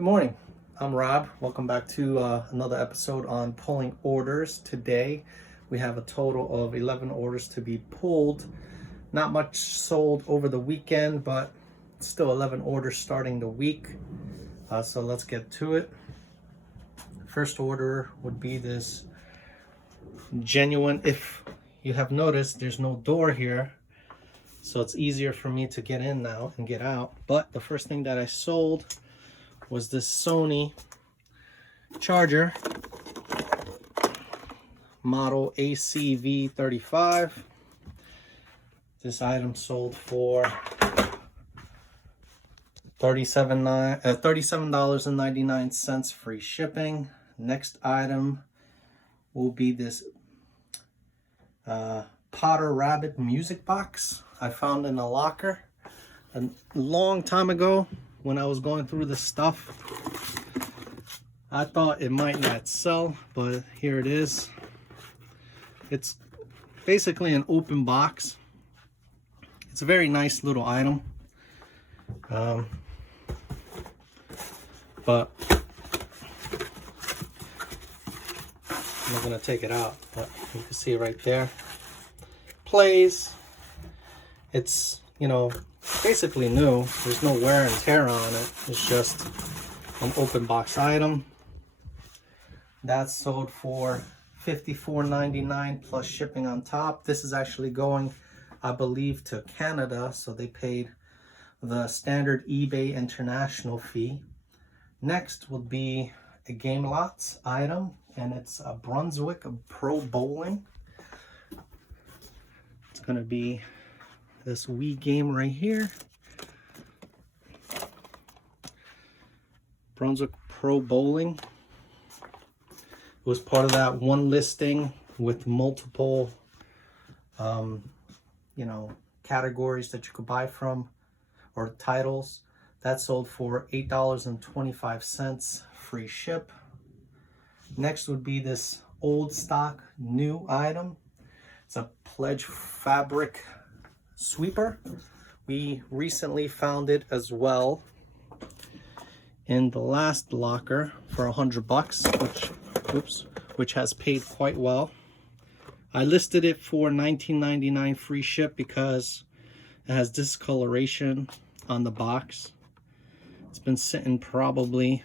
Good morning. I'm Rob. Welcome back to another episode on pulling orders. Today we have a total of 11 orders to be pulled. Not much sold over the weekend, but still 11 orders starting the week. So let's get to it. First order would be this genuine. If you have noticed, there's no door here, so it's easier for me to get in now and get out. But the first thing that I sold was this Sony charger, model ACV35. This item sold for $37.99 free shipping. Next item will be this Potter Rabbit music box I found in a locker a long time ago. When I was going through this stuff, I thought it might not sell, but here it is. It's basically an open box. It's a very nice little item. But I'm not gonna take it out, but you can see right there. Plays. It's, basically new. There's no wear and tear on it. It's just an open box item. That's sold for $54.99 plus shipping on top. This is actually going, I believe, to Canada, so they paid the standard eBay international fee. Next would be a Game Lots item, and it's a Brunswick Pro Bowling. It's gonna be this Wii game right here. Brunswick Pro Bowling. It was part of that one listing with multiple categories that you could buy from, or titles. That sold for $8.25 free ship. Next would be this old stock new item. It's a Pledge fabric sweeper. We recently found it as well in the last locker for $100, which has paid quite well. I listed it for $19.99 free ship because it has discoloration on the box. It's been sitting probably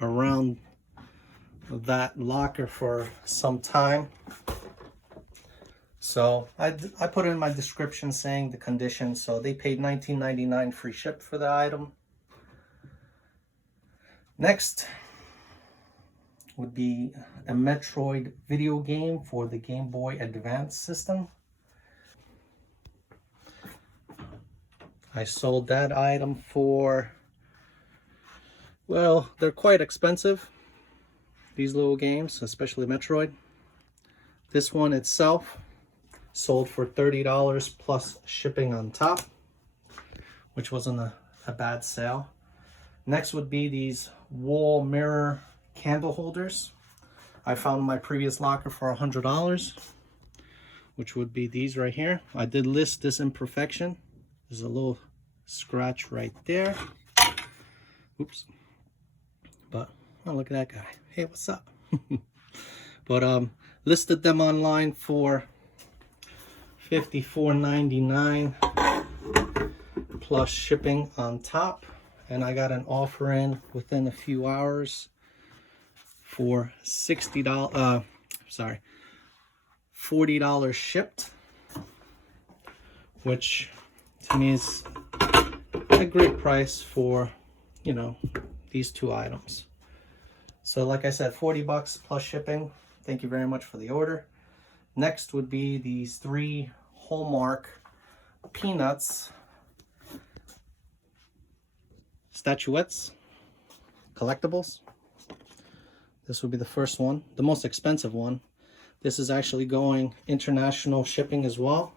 around that locker for some time. So I put in my description saying the condition, so they paid $19.99 free ship for the item. Next would be a Metroid video game for the Game Boy Advance system. I sold that item for, well, they're quite expensive, these little games, especially Metroid. This one itself sold for $30 plus shipping on top, which wasn't a bad sale. Next would be these wall mirror candle holders. I found my previous locker for $100, which would be these right here. I did list this imperfection. There's a little scratch right there. Oops. But, oh, look at that guy. Hey, what's up? But listed them online for $54.99 plus shipping on top, and I got an offer in within a few hours for $40 shipped, which to me is a great price for these two items. So like I said, $40 plus shipping. Thank you very much for the order. Next would be these 3 Hallmark Peanuts statuettes, collectibles. This would be the first one, the most expensive one. This is actually going international shipping as well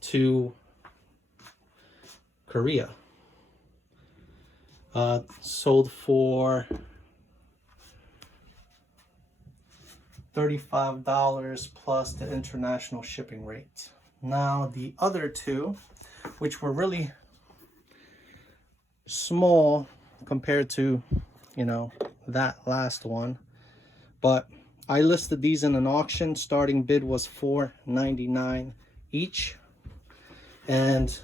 to Korea. Sold for $35 plus the international shipping rate. Now the other two, which were really small compared to, you know, that last one. But I listed these in an auction. Starting bid was $4.99 each, and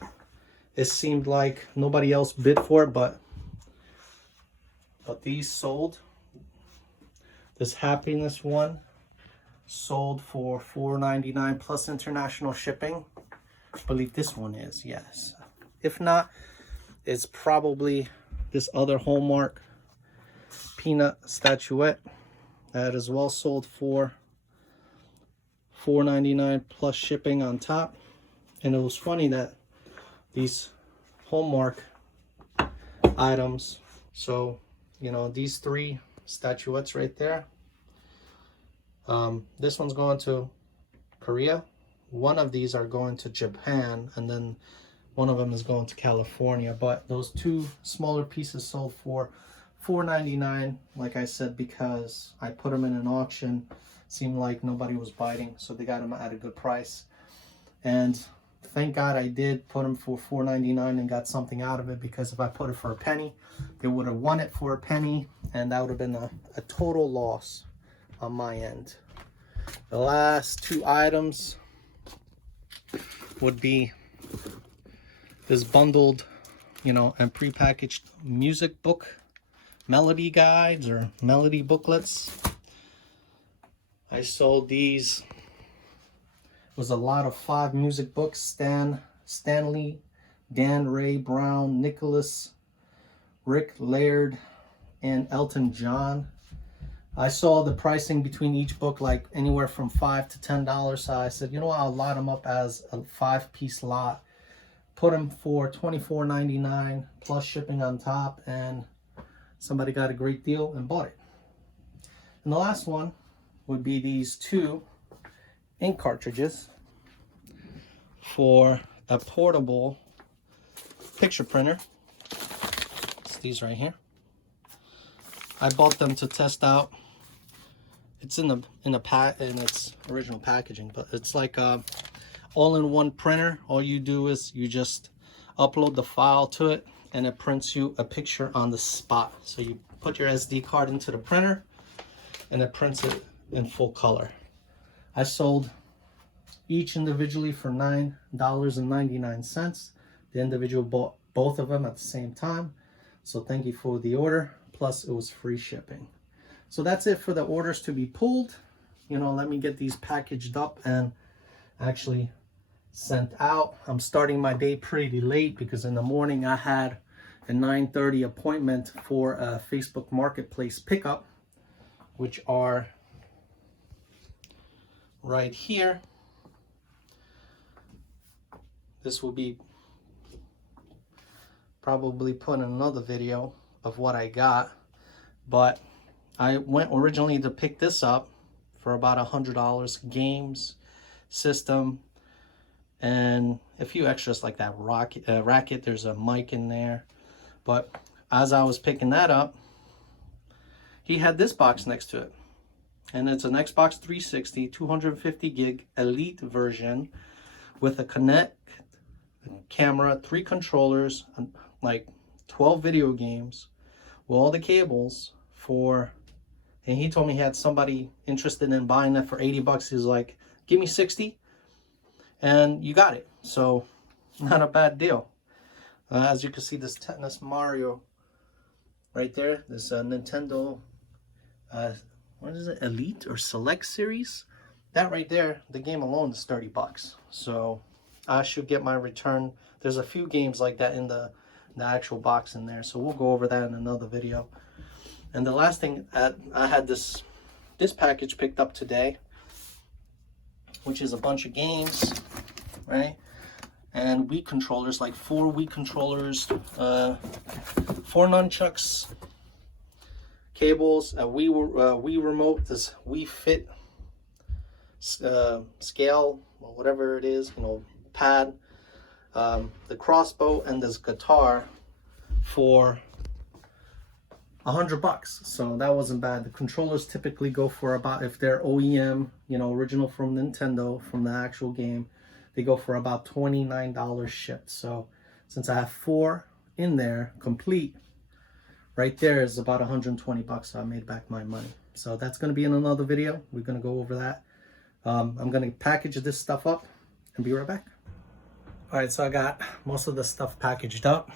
it seemed like nobody else bid for it, but these sold. This happiness one sold for $4.99 plus international shipping. I believe this one is, yes. If not, it's probably this other Hallmark peanut statuette that is well sold for $4.99 plus shipping on top. And it was funny that these Hallmark items, so you know, these three statuettes right there, this one's going to Korea, one of these are going to Japan, and then one of them is going to California. But those two smaller pieces sold for $4.99, like I said, because I put them in an auction. Seemed like nobody was biting, so they got them at a good price. And thank God I did put them for $4.99 and got something out of it, because if I put it for a penny, they would have won it for a penny, and that would have been a total loss on my end. The last two items would be this bundled, you know, and prepackaged music book, melody guides or melody booklets. I sold these. It was a lot of 5 music books: Stanley, Dan Ray Brown, Nicholas, Rick Laird, and Elton John. I saw the pricing between each book like anywhere from $5 to $10. So I said, you know what, I'll lot them up as a 5-piece lot. Put them for $24.99 plus shipping on top, and somebody got a great deal and bought it. And the last one would be these 2 ink cartridges for a portable picture printer. It's these right here. I bought them to test out. It's in its original packaging, but it's like a all-in-one printer. All you do is you just upload the file to it, and it prints you a picture on the spot. So you put your SD card into the printer, and it prints it in full color. I sold each individually for $9.99. The individual bought both of them at the same time, so thank you for the order. Plus it was free shipping. So that's it for the orders to be pulled. You know, let me get these packaged up and actually sent out. I'm starting my day pretty late because in the morning I had a 9:30 appointment for a Facebook Marketplace pickup, which are right here. This will be probably put in another video of what I got, but I went originally to pick this up for about $100, games, system, and a few extras like that racket. There's a mic in there. But as I was picking that up, he had this box next to it, and it's an Xbox 360 250 gig Elite version with a Kinect camera, 3 controllers, like 12 video games with all the cables for. And he told me he had somebody interested in buying that for 80 bucks. He was like, give me 60 and you got it. So not a bad deal. As you can see, this Tennis Mario right there, this Nintendo, what is it, Elite or Select series? That right there, the game alone is 30 bucks. So I should get my return. There's a few games like that in the actual box in there. So we'll go over that in another video. And the last thing, I had this package picked up today, which is a bunch of games, right? And Wii controllers, like 4 Wii controllers, 4 nunchucks, cables, a Wii remote, this Wii Fit scale, or whatever it is, you know, pad, the crossbow, and this guitar for $100. So that wasn't bad. The controllers typically go for about, if they're OEM, you know, original from Nintendo, from the actual game, they go for about $29 shipped. So since I have 4 in there complete, right there is about 120 bucks. So I made back my money. So that's going to be in another video. We're going to go over that. I'm going to package this stuff up and be right back. All right, so I got most of the stuff packaged up.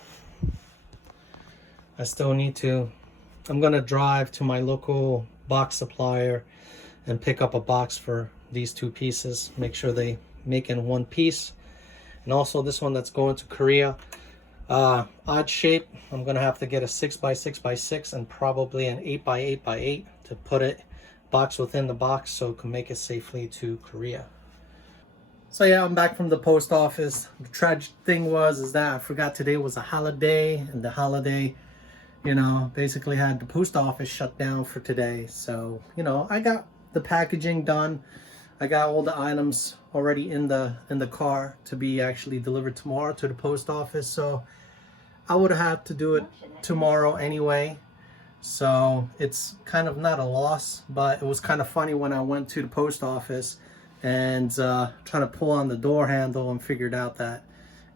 I still need to, I'm going to drive to my local box supplier and pick up a box for these two pieces. Make sure they make in one piece. And also this one that's going to Korea. Odd shape. I'm going to have to get a 6x6x6 and probably an 8x8x8 to put it box within the box so it can make it safely to Korea. So yeah, I'm back from the post office. The tragic thing is that I forgot today was a holiday, and the holiday, you know, basically had the post office shut down for today. So, you know, I got the packaging done. I got all the items already in the car to be actually delivered tomorrow to the post office. So I would have to do it tomorrow anyway. So it's kind of not a loss, but it was kind of funny when I went to the post office and trying to pull on the door handle and figured out that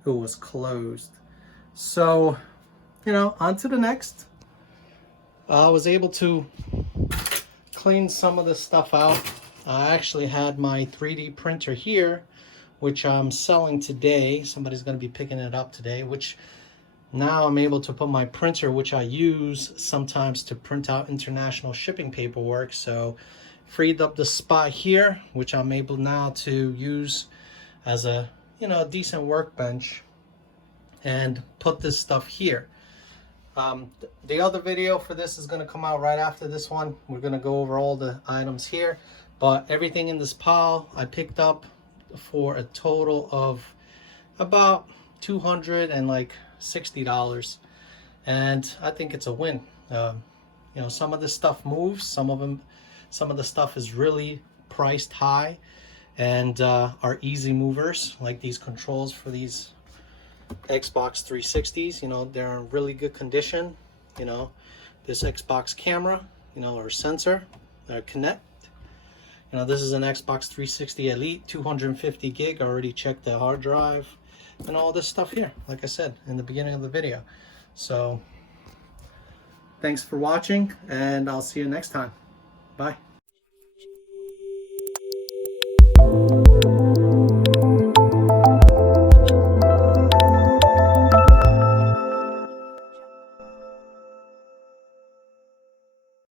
it was closed. So, you know, on to the next. I was able to clean some of the stuff out. I actually had my 3D printer here, which I'm selling today. Somebody's going to be picking it up today, which now I'm able to put my printer, which I use sometimes to print out international shipping paperwork. So freed up the spot here, which I'm able now to use as a, you know, a decent workbench, and put this stuff here. The other video for this is going to come out right after this one. We're going to go over all the items here, but everything in this pile I picked up for a total of about $260, and I think it's a win. You know, some of the stuff moves, some of the stuff is really priced high and are easy movers, like these controls for these Xbox 360s. You know, they're in really good condition. You know, this Xbox camera, you know, or sensor, Connect. You know, this is an Xbox 360 Elite, 250 gig. I already checked the hard drive and all this stuff here, like I said in the beginning of the video. So thanks for watching, and I'll see you next time. Bye.